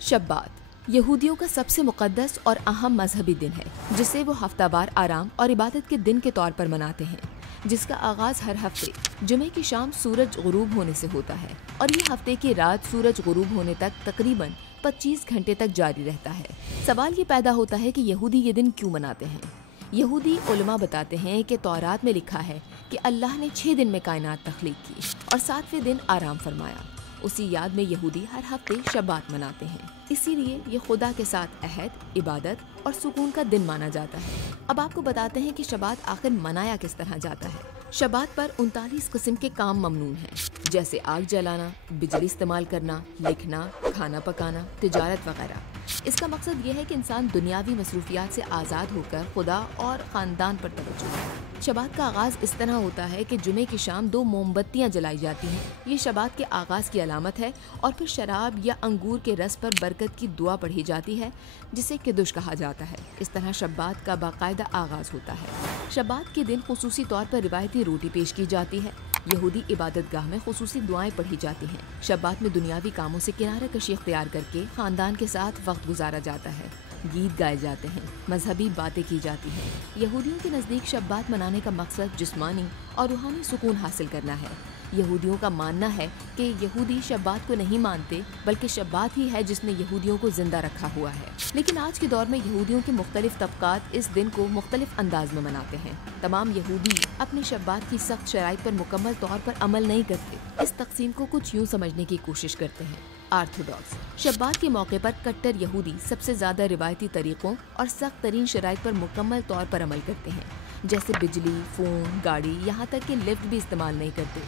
शब्बात यहूदियों का सबसे मुक़द्दस और अहम मजहबी दिन है, जिसे वो हफ्तावार आराम और इबादत के दिन के तौर पर मनाते हैं, जिसका आगाज़ हर हफ्ते जुमे की शाम सूरज गुरूब होने से होता है और ये हफ्ते की रात सूरज गुरूब होने तक तकरीबन 25 घंटे तक जारी रहता है। सवाल ये पैदा होता है कि यहूदी ये दिन क्यों मनाते हैं। यहूदी उलमा बताते हैं कि तौरात में लिखा है कि अल्लाह ने 6 दिन में कायनात तख्लीक की और 7वें दिन आराम फरमाया। उसी याद में यहूदी हर हफ्ते शब्बात मनाते हैं, इसीलिए ये खुदा के साथ अहद, इबादत और सुकून का दिन माना जाता है। अब आपको बताते हैं कि शब्बात आखिर मनाया किस तरह जाता है। शब्बात पर 39 किस्म के काम ममनून हैं, जैसे आग जलाना, बिजली इस्तेमाल करना, लिखना, खाना पकाना, तिजारत वगैरह। इसका मकसद ये है कि इंसान दुनियावी मसरूफियात से आज़ाद होकर खुदा और ख़ानदान पर तवज्जो करे। शब्बात का आगाज़ इस तरह होता है कि जुमे की शाम 2 मोमबत्तियाँ जलाई जाती हैं। ये शब्बात के आगाज़ की अलामत है और फिर शराब या अंगूर के रस पर बरकत की दुआ पढ़ी जाती है, जिसे किदुश कहा जाता है। इस तरह शब्बात का बाकायदा आगाज़ होता है। शब्बात के दिन खुसूसी तौर पर रिवायती रोटी पेश की जाती है। यहूदी इबादत गाह में खुसूसी दुआएं पढ़ी जाती हैं। शब्बात में दुनियावी कामों से किनारा कशी इख्तियार करके ख़ानदान के साथ वक्त गुजारा जाता है। गीत गाए जाते हैं, मजहबी बातें की जाती हैं। यहूदियों के नज़दीक शब्बात मनाने का मकसद जिस्मानी और रूहानी सुकून हासिल करना है। यहूदियों का मानना है कि यहूदी शब्बात को नहीं मानते, बल्कि शब्बात ही है जिसने यहूदियों को जिंदा रखा हुआ है। लेकिन आज के दौर में यहूदियों के मुख्तलिफ तबकात इस दिन को मुख्तलिफ अंदाज में मनाते हैं। तमाम यहूदी अपने शब्बात की सख्त शराइत पर मुकम्मल तौर पर अमल नहीं करते। इस तकसीम को कुछ यूँ समझने की कोशिश करते हैं। ऑर्थोडॉक्स शब्बात के मौके पर कट्टर यहूदी सबसे ज़्यादा रिवायती तरीक़ों और सख्त तरीन शराइत पर मुकम्मल तौर पर अमल करते हैं, जैसे बिजली, फ़ोन, गाड़ी, यहाँ तक कि लिफ्ट भी इस्तेमाल नहीं करते।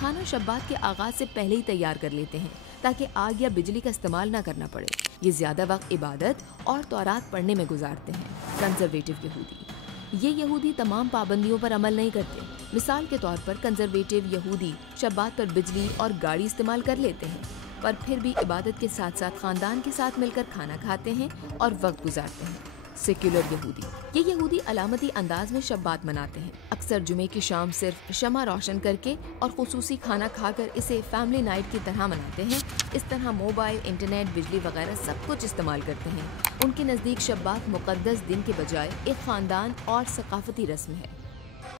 खाना शब्बात के आगाज़ से पहले ही तैयार कर लेते हैं ताकि आग या बिजली का इस्तेमाल ना करना पड़े। ये ज़्यादा वक्त इबादत और तौरात पढ़ने में गुजारते हैं। कंजर्वेटिव यहूदी ये यहूदी तमाम पाबंदियों पर अमल नहीं करते। मिसाल के तौर पर कंजर्वेटिव यहूदी शब्बात पर बिजली और गाड़ी इस्तेमाल कर लेते हैं, पर फिर भी इबादत के साथ साथ ख़ानदान के साथ मिलकर खाना खाते हैं और वक्त गुजारते हैं। सेक्युलर यहूदी ये यहूदी अलामती अंदाज में शब्बात मनाते हैं। अक्सर जुमे की शाम सिर्फ शमा रोशन करके और खुसूसी खाना खाकर इसे फैमिली नाइट की तरह मनाते हैं। इस तरह मोबाइल, इंटरनेट, बिजली वगैरह सब कुछ इस्तेमाल करते हैं। उनके नज़दीक शब्बात मुक़द्दस दिन के बजाय एक ख़ानदान और सकाफ़ती रस्म है।